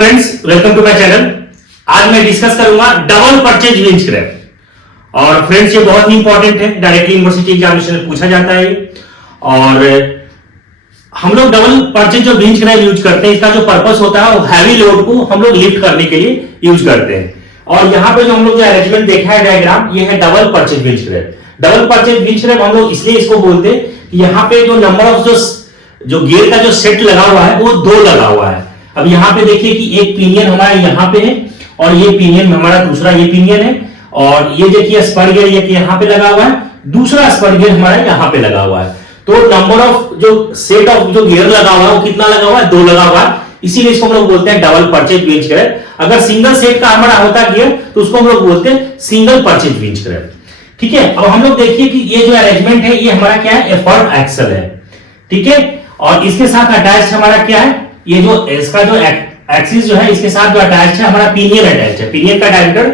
Friends, welcome to my channel. आज मैं discuss करूंगा डबल परचेज विंच क्रैप। और फ्रेंड्स, ये बहुत ही इंपॉर्टेंट है, डायरेक्टली यूनिवर्सिटी एग्जामिनेशन में पूछा जाता है। और हम लोग डबल परचेज जो विंच क्रैप यूज करते हैं, इसका जो पर्पस होता है वो हैवी लोड को हम लोग लिफ्ट करने के लिए यूज करते हैं। और यहाँ पे जो हम लोग जो अरेंजमेंट देखा है डायग्राम, ये है double purchase winch crab. Double purchase winch crab हम लोग इसलिए इसको बोलते हैं कि यहाँ पे जो नंबर ऑफ जो गियर का जो सेट लगा हुआ है वो 2 लगा हुआ है। अब यहाँ पे देखिए कि एक पिनियन हमारा यहाँ पे है और ये पिनियन हमारा दूसरा ये पिनियन है। और ये देखिए स्पर गियर ये यहाँ पे लगा हुआ है, दूसरा स्पर गियर हमारा यहाँ पे लगा हुआ है। तो नंबर ऑफ जो सेट ऑफ जो गियर लगा हुआ है वो कितना लगा हुआ है? 2 लगा हुआ है। इसीलिए इसको हम लोग बोलते हैं डबल परचेज विंच क्रैप। अगर सिंगल सेट का हमारा होता गियर तो उसको हम लोग बोलते हैं सिंगल परचेज विंच क्रैप। ठीक है। अब हम लोग देखिए कि ये जो अरेंजमेंट है ये हमारा क्या है? एफर्ट एक्सल है। ठीक है। और इसके साथ अटैच हमारा क्या है? ये जो इसका जो एक्सिस जो है इसके साथ जो अटैच है हमारा पिनियन अटैच है। पिनियन का डायमीटर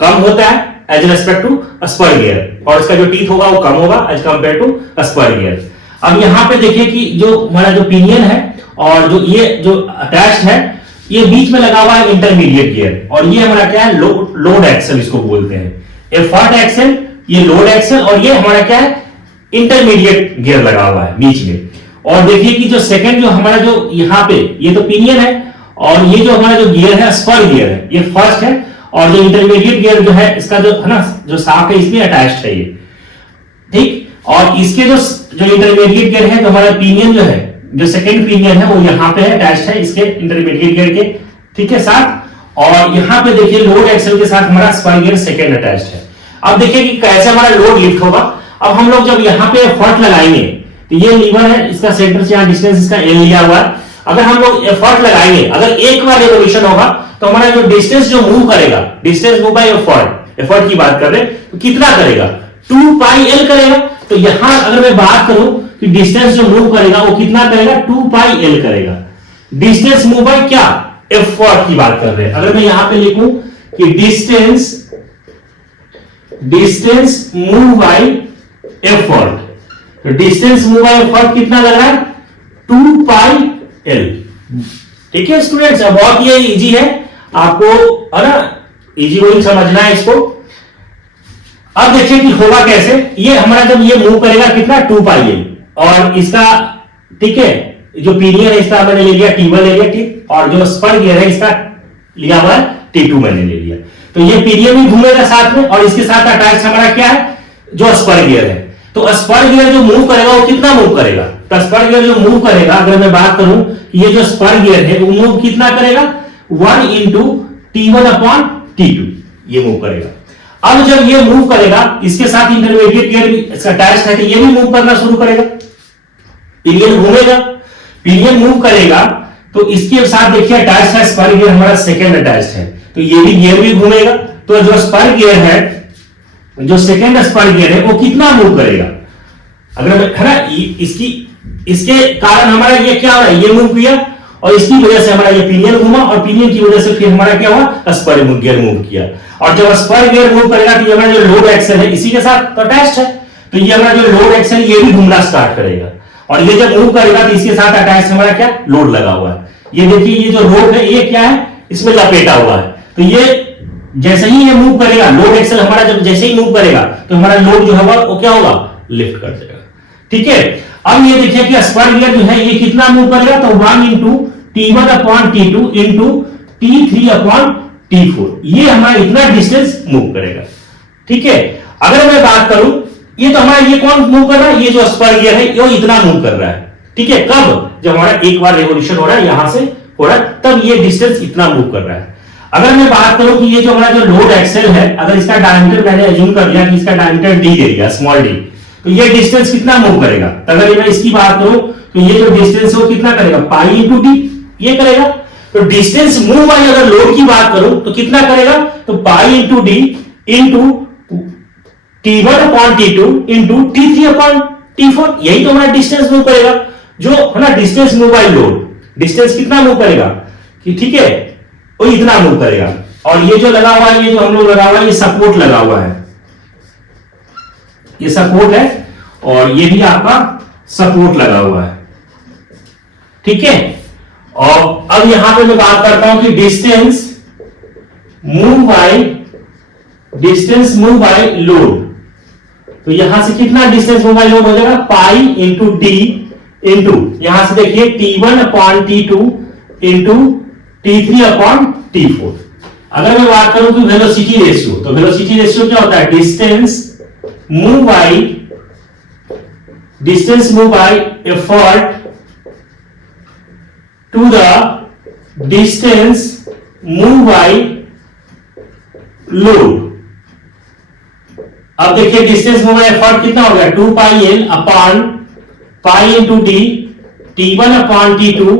कम होता है as respect to spur gear, और इसका जो टीथ होगा वो कम होगा as compare to spur gear. अब यहां पे देखिए कि जो हमारा जो पिनियन है और जो ये जो अटैच है ये बीच में लगा हुआ है इंटरमीडिएट गियर, और ये हमारा क्या है? लोड एक्सल इसको बोलते हैं। एफर्ट एक्सल, ये लोड एक्सल, और ये हमारा क्या है? इंटरमीडिएट गियर लगा हुआ है बीच में। और देखिए कि जो सेकंड जो हमारा जो यहाँ पे ये तो पिनियन है, और ये जो हमारा जो गियर है स्पर गियर है, ये फर्स्ट है। और जो इंटरमीडिएट गियर जो है इसका जो है ना जो शाफ्ट है इसमें अटैच्ड है ये। ठीक। और इसके जो इंटरमीडिएट गियर है, जो हमारा पिनियन जो है, जो सेकंड पिनियन है वो यहाँ पे अटैच्ड है इसके इंटरमीडिएट गियर के, ठीक है, साथ। और यहाँ पे देखिए लोड एक्सल के साथ हमारा स्पर गियर सेकंड अटैच्ड है। अब देखिए कि कैसे हमारा लोड लिफ्ट होगा। अब हम लोग जब यहाँ पे एफर्ट लगाएंगे तो ये लीवर है, इसका सेंटर से यहाँ डिस्टेंस इसका एल लिया हुआ है। अगर हम लोग एफर्ट लगाएंगे, अगर एक बार रेवोल्यूशन होगा तो हमारा जो डिस्टेंस जो मूव करेगा, distance move by effort, effort की बात कर रहे हैं, तो कितना करेगा? 2 पाई एल करेगा। तो यहां अगर मैं बात करूं कि डिस्टेंस जो मूव करेगा वो कितना करेगा? 2 पाई एल करेगा। डिस्टेंस मूव बाय क्या? एफर्ट की बात कर रहे हैं। अगर मैं यहां पे लिखूं कि डिस्टेंस मूव बाय एफर्ट, तो डिस्टेंस मूव बाय एफर्ट कितना लग रहा है? 2 पाई एल। ठीक है स्टूडेंट्स, बहुत ये इजी है, आपको है ना इजी गोइंग समझना है इसको। अब देखिए कि होगा कैसे। ये हमारा जब ये मूव करेगा कितना? 2 पाई एल। और इसका ठीक है जो पिनियन है इसका मैंने ले लिया T1 ले लिया, ठीक। और जो स्पर गियर है इसका लिया हुआ है T2 मैंने ले लिया। तो ये पिनियन भी घूमेगा साथ में, और इसके साथ अटैच हमारा क्या है? जो स्पर गियर है। तो स्पर गियर जो मूव करेगा वो कितना मूव करेगा? तो स्पर गियर जो मूव करेगा, अगर मैं बात करूं कि ये जो स्पर गियर है वो मूव कितना करेगा? 1 इंटू T1 अपॉन T2 ये मूव करेगा। अब जब ये मूव करेगा इसके साथ इंटरमीडिएट गियर भी इसका अटैच्ड है, तो ये भी मूव करना शुरू करेगा। पिनियन घूमेगा, पिनियन मूव करेगा, तो इसके साथ देखिए अटैच्ड है स्पर गियर, हमारा सेकंड अटैच्ड है, तो ये भी गियर भी घूमेगा। तो जो स्पर गियर है, जो सेकंड स्पर गियर है वो कितना मूव करेगा? अगर है ना इसके कारण हमारा ये क्या हो रहा है? ये मूव किया, और इसकी वजह से हमारा ये पिनियन घूमा, और पिनियन की वजह से फिर हमारा क्या हुआ? स्पर गियर मूव किया। और जब स्पर गियर मूव करेगा तो ये हमारा जो लोड एक्सल है इसी के साथ अटैच्ड है, तो ये हमारा जो लोड एक्सल ये भी घूमना स्टार्ट करेगा। और ये जब मूव करेगा तो इसके साथ अटैच हमारा क्या? लोड लगा हुआ है। ये देखिए ये जो रोड है ये क्या है? इसमें लपेटा हुआ है। तो ये जैसे ही ये मूव करेगा, लोड एक्सल हमारा जब जैसे ही मूव करेगा तो हमारा लोड जो होगा वो क्या होगा? लिफ्ट कर देगा। ठीक है। अब ये देखिए कि स्पर गियर जो है ये कितना मूव करेगा? तो 1 into T1 upon T2 into T3 upon T4, ये हमारा इतना डिस्टेंस मूव करेगा। ठीक है। अगर मैं बात करूं, ये तो हमारा ये कौन मूव कर रहा है? ये जो स्पर गियर है ये इतना मूव कर रहा है। ठीक है। कब? जब हमारा एक बार रेवोल्यूशन हो रहा है यहां से हो रहा है, तब ये डिस्टेंस इतना मूव कर रहा है। अगर मैं बात करूं कि ये जो हमारा जो लोड एक्सल है, अगर इसका डायमीटर मैंने अज्यूम कर लिया कि इसका डायमीटर d दे दिया, स्मॉल d, तो ये डिस्टेंस कितना मूव करेगा? अगर मैं इसकी बात करूं तो ये जो डिस्टेंस है वो कितना करेगा? पाई इंटू डी ये करेगा। तो डिस्टेंस मूव बाय अगर लोड की बात करूं तो कितना करेगा? तो pi into D into T1 upon T2 into T3 upon T4, यही तो हमारा डिस्टेंस मूव करेगा, जो है ना distance move by load. Distance कितना मूव करेगा? कि ठीक है वो इतना मूव करेगा। और ये जो लगा हुआ है, ये जो हम लोग लगा हुआ है, ये सपोर्ट लगा हुआ है, ये सपोर्ट है, और ये भी आपका सपोर्ट लगा हुआ है। ठीक है। और अब यहां पे मैं बात करता हूं कि डिस्टेंस मूव बाय लोड। तो यहां से कितना डिस्टेंस मूव बाय लोड हो जाएगा, पाई इंटू डी इंटू, यहां से देखिए T1 upon T2 into T3 upon T4। अगर मैं बात करूं कि वेलोसिटी रेशियो, तो वेलोसिटी रेशियो क्या होता है, distance move by effort to the distance move by load. अब देखिए डिस्टेंस मूव बाय एफर्ट कितना हो गया, 2 pi L upon pi into D, T1 upon T2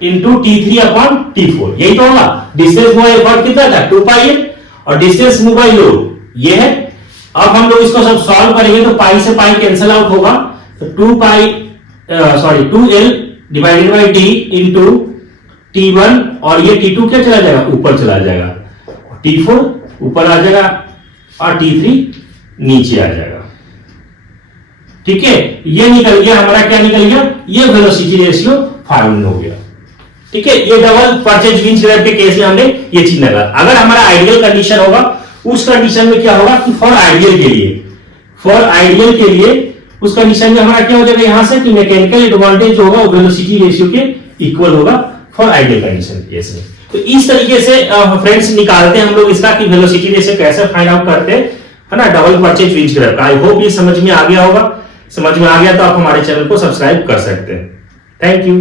into T3 upon T4, यही तो होगा। डिस्टेंस मूव बाय एफर्ट कितना था, 2 पाई एल, और डिस्टेंस मूव बाय लोड ये है। अब हम लोग इसको सब सॉल्व करेंगे तो पाई से पाई कैंसिल आउट होगा, तो 2L divided by D into T1, और ये T2 क्या चला जाएगा, ऊपर चला जाएगा, T4 ऊपर आ जाएगा और T3 नीचे आ जाएगा। ठीक है, ये निकल गया हमारा, क्या निकल गया, ये वेलोसिटी रेशियो फाइंड हो गया। ठीक है, ये डबल परचेज विंच ग्रैब के केस में हमने ये चीज लगा। अगर हमारा आइडियल कंडीशन होगा, उस कंडीशन में क्या होगा कि फॉर आइडियल के लिए उस कंडीशन में हमारा क्या हो जाएगा, यहां से कि मैकेनिकल एडवांटेज जो होगा वो वेलोसिटी रेशियो के इक्वल होगा फॉर आइडियल कंडीशन केस में। तो इस तरीके से फ्रेंड्स निकालते हैं हम लोग इसका कि वेलोसिटी रेशियो कैसे फाइंड आउट करते हैं, है ना, डबल परचेज विंच ग्रैब का। आई होप ये समझ में आ गया होगा। समझ में आ गया तो आप हमारे चैनल को सब्सक्राइब कर सकते हैं। Thank you.